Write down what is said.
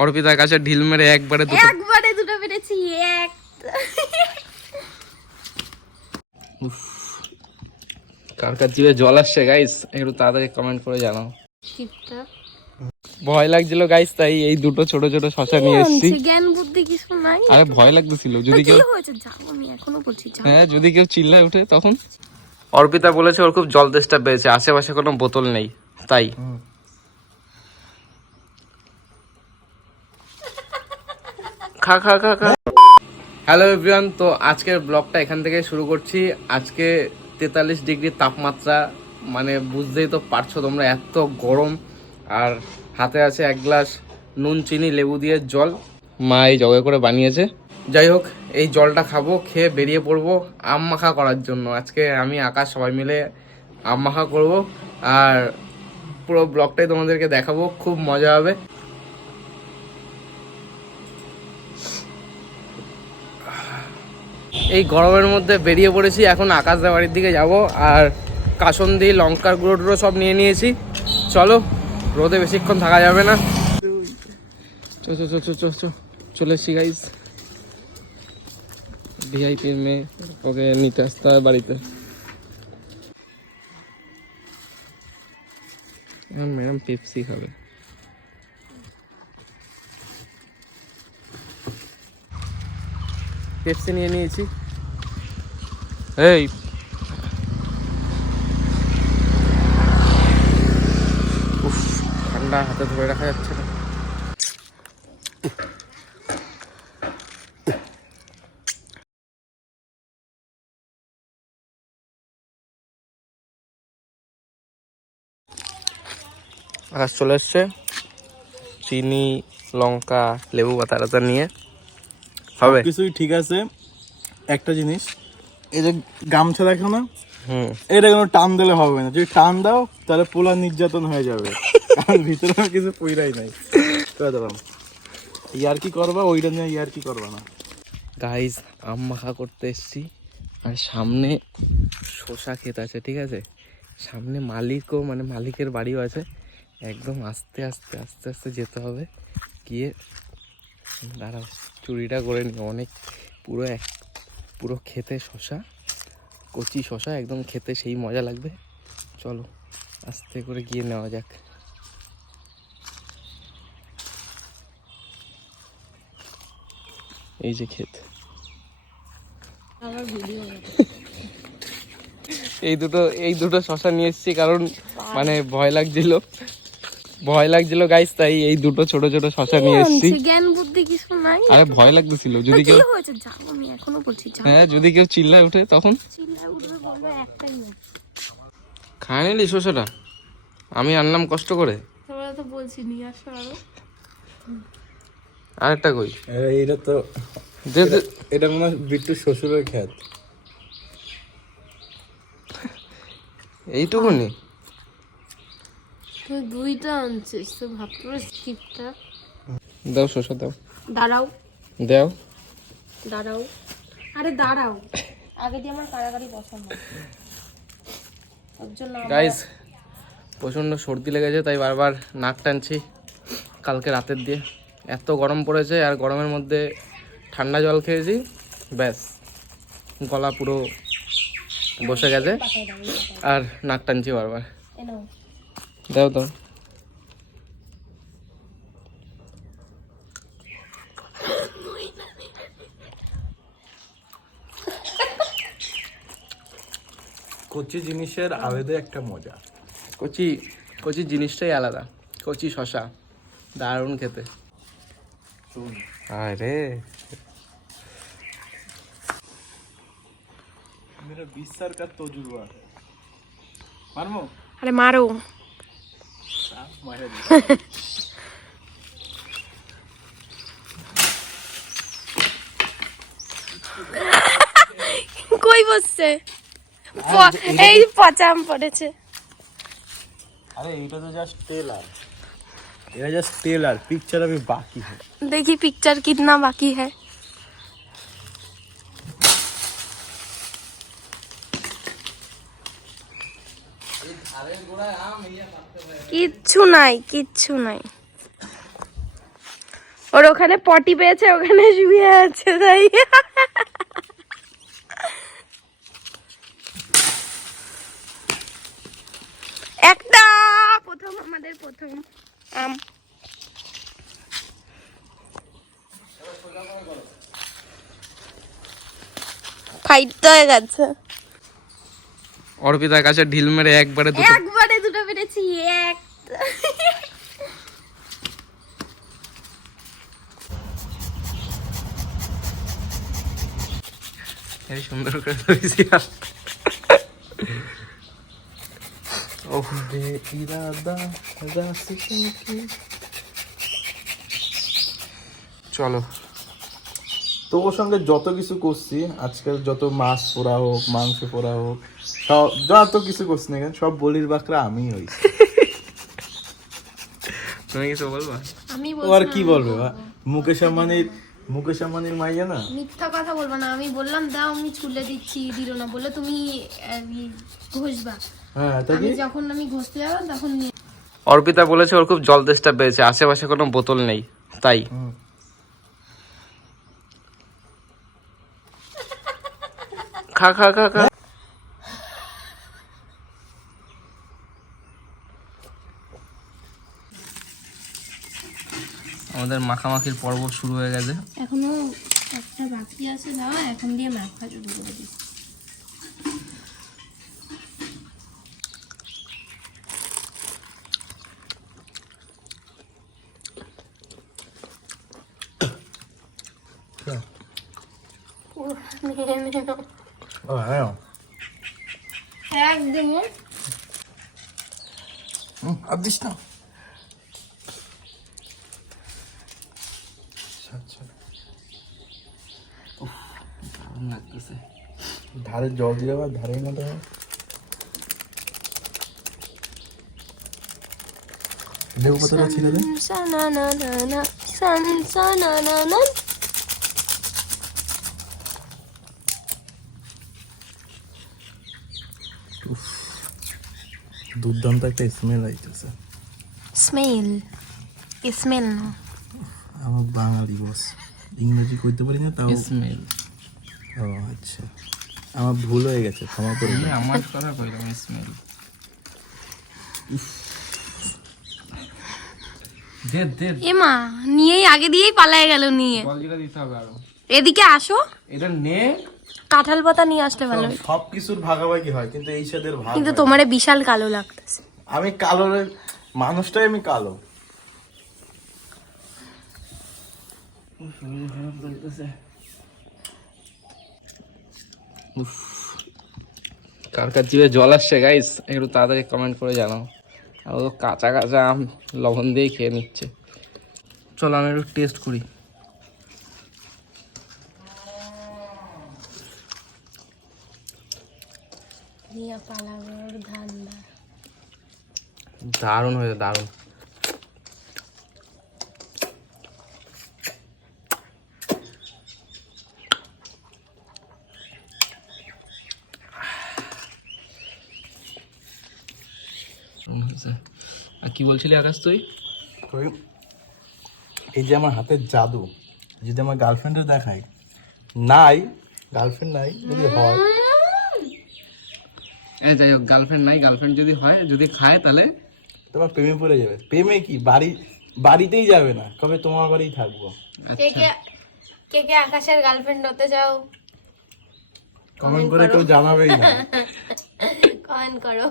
অর্পিতার কাছে ঢিল মেরে একবারে দুটো পেরেছি। এক কার কার জিভে জল আসছে গাইস, একটু তাড়াতাড়ি কমেন্ট করে জানাও। কিপটা ভয় লাগছিল গাইস, তাই এই দুটো ছোট ছোট শশা নিয়ে এসেছি। জ্ঞান বুদ্ধি কিছু নাই। আরে ভয় লাগতেছিল যদি কেউ, যাও, আমি এখনো বলছি যাও। হ্যাঁ যদি কেউ চিল্লায় ওঠে তখন। অর্পিতা বলেছে ওর খুব জল তেষ্টা পেয়েছে, আশেপাশে কোনো বোতল নেই তাই। খা খা খা খা। হ্যালো এভরিওয়ান, তো আজকের ব্লগটা এখান থেকে শুরু করছি। আজকে 43 ডিগ্রি তাপমাত্রা, মানে বুঝতেই তো পারছো তোমরা, এত গরম। আর হাতে আছে এক গ্লাস নুন চিনি লেবু দিয়ে জল, মা এই জগে করে বানিয়েছে। যাই হোক, এই জলটা খাবো, খেয়ে বেরিয়ে পড়বো আম মাখা করার জন্য। আজকে আমি আকাশ সবাই মিলে আম মাখা করবো, আর পুরো ব্লগটাই তোমাদেরকে দেখাবো, খুব মজা হবে। এই গরমের মধ্যে বেরিয়ে পড়েছি, এখন আকাশদা বাড়ির দিকে যাব। আর কাসন্দি লঙ্কার গুঁড়ো টুড়ো সব নিয়ে নিয়েছি। চলো, রোদে বেশিক্ষণ থাকা যাবে না। চলে এসছি গাইস। ভিআইপির মেয়ে, ওকে নিতে আসতে হবে বাড়িতে। ম্যাডাম পেপসি খাবে। পেপসি নিয়ে নিয়েছি। এই উফ, ঠান্ডা, হাতে ধরে রাখা যাচ্ছে না। আকাশ চলে এসছে, চিনি লঙ্কা লেবু পাতা টাতা নিয়ে হবে। কিছুই ঠিক আছে, একটা জিনিস, এই যে গামছা দেখো না, এটা কোনো টান দিলে হবে না। যদি টান দাও তাহলে পোলা নির্যাতন হয়ে যাবে, কারণ ভিতরে কিছু পইরাই নাই। ইয়ার কি করবা, ওইটা নিয়ে ইয়ার কি করবা না। গাইজ, আম মাখা করতে এসছি, আর সামনে শসা ক্ষেত আছে, ঠিক আছে, সামনে মালিকও, মানে মালিকের বাড়িও আছে। একদম আস্তে আস্তে আস্তে আস্তে যেতে হবে, গিয়ে দাঁড়াও চুরিটা করে নি। অনেক পুরো খেতে শসা, কচি শসা, একদম খেতে সেই মজা লাগবে। চলো আস্তে করে গিয়ে নেওয়া যাক। এই যে ক্ষেত, এই দুটো শসা নিয়ে এসেছি, কারণ মানে ভয় লাগছিল গাইস, তাই এই দুটো ছোট ছোট শসা নিয়ে এসেছি। জ্ঞান বুদ্ধি কিছু নাই। আরে ভয় লাগতেছিল যদি কেউ, যাও, আমি এখনো বলছি যাও। হ্যাঁ যদি কেউ চিল্লায় ওঠে তখন। চিল্লায় উঠবে, বলবে একটাই না। খায় নিলি শসাটা, আমি আনলাম কষ্ট করে। তোমরা তো বলছি নিয়ে আসো আরো। আরেকটা কই? এটা তো এটা মনে হয় বিট্টুর শ্বশুরের ক্ষেত। এইটুকুনি? তুই দুইটা আনছিস তো, ভাবতে পারিস কিপটা। দাও শসা দাও। দাঁড়াও দাও দাঁড়াও, আরে দাঁড়াও, আগে দিয়ে আমার কারাগারি পছন্দ। ওর জন্য গাইস, প্রচণ্ড সর্দি লেগেছে, তাই বারবার নাক টানছি কালকে রাতের দিয়ে। এত গরম পড়েছে, আর গরমের মধ্যে ঠান্ডা জল খেয়েছি, ব্যাস গলা পুরো বসে গেছে, আর নাক টানছি বারবার। দাও দাও। কচি জিনিসের আলাদা একটা মজা। কচি জিনিসটাই আলাদা। কচি শশা দারুণ খেতে। আরে मेरा 20 साल का तजुर्बा है। मारो, আরে মারো। मारा दे। কই বসছে? এই পচাম পড়েছে। अरे এটা তো জাস্ট টেলার, এটা জাস্ট টেলার, পিকচার अभी बाकी है। देखी पिक्चर कितना बाकी है। কিচ্ছু নাই, কিচ্ছু নাই। ওর ওখানে পটি পেয়েছে, ওখানে শুয়ে আছে তাই। একটা প্রথম, আমাদের প্রথম আম। ফাইট তো হয়ে গেছে। অর্পিতার কাছে ঢিল মেরে একবারে দুটো পেরেছি। এক এই সুন্দর করে ধরেছি। চলো, তো ওর সঙ্গে যত কিছু করছি আজকাল, যত মাছ পোড়া হোক, মাংস পোড়া হোক, সব যত কিছু করছি না কেন, সব বলির বাকরা আমি হইছি। তুমি কিছু বলবা? আমি ও আর কি বলবে? মুকেশ আম্বানির মাইয়া না। মিথ্যা কথা বলবো না, আমি বললাম দাও আমি ছুলে দিচ্ছি, দিল না, বললো তুমি ঘষবা। হ্যাঁ, তাই আমি যখন আমি ঘষতে যাবো তখন নিয়ে অর্পিতা বলেছে ওর খুব জল তেষ্টা পেয়েছে, আশেপাশে কোনো বোতল নেই তাই। খা খা খা খা। আমাদের মাখামাখির পর্ব শুরু হয়ে গেছে। এখনো একটা বাকি আছে, দাও এখন দিয়ে মাখা শুরু করে দিই। একদম আর দিস না। ধারে জল দিয়ে আবার ধারে না দেওয়া। লেবু পাতাটা ছিল রে। দুর্দান্ত একটা স্মেল আইতেছে। স্মেল আমার বাঙালি বস, ইংরেজি কইতে পারি না তাও। স্মেল। ও আচ্ছা, আমার ভুল হয়ে গেছে, ক্ষমা করে দিন। আমার কথা কইলাম স্মেল। দে দে এমা নিয়েই আগে দিয়েই পালায় গেল নিয়ে। জলজিরা দিতে হবে আরো। এদিকে আসো, এটা নে। কাঁঠাল পাতা নিয়ে আসলে ভালো। সব কিছুর ভাগাভাগি হয় কিন্তু এই সাদের ভাগ কিন্তু হয় না। তোমারে বিশাল কালো লাগতেছে। আমি কালো মানুষটাই, আমি কালো। কার কার জিভে জল আসছে গাইস, একটু তাড়াতাড়ি কমেন্ট করে জানাও। আর ও কাঁচা কাঁচা আম লবণ দিয়েই খেয়ে নিচ্ছে। চলো আমি একটু টেস্ট করি। দারুণ হয়েছে, দারুণ। আর কি বলছিলি আকাশ তুই? এই যে আমার হাতের জাদু যদি আমার গার্লফ্রেন্ডের দেখাই, নাই গার্লফ্রেন্ড নাই, যদি হয়, যাই হোক, গার্লফ্রেন্ড নাই, গার্লফ্রেন্ড যদি হয়, যদি খায় তাহলে তোমার প্রেমে পড়ে যাবে। প্রেমে কি বাড়িতেই যাবে না, কবে তোমার বাড়িই থাকবো। কে কে আকাশের গার্লফ্রেন্ড হতে চাও কমেন্ট করে কেউ জানাবেই না। কমেন্ট করো।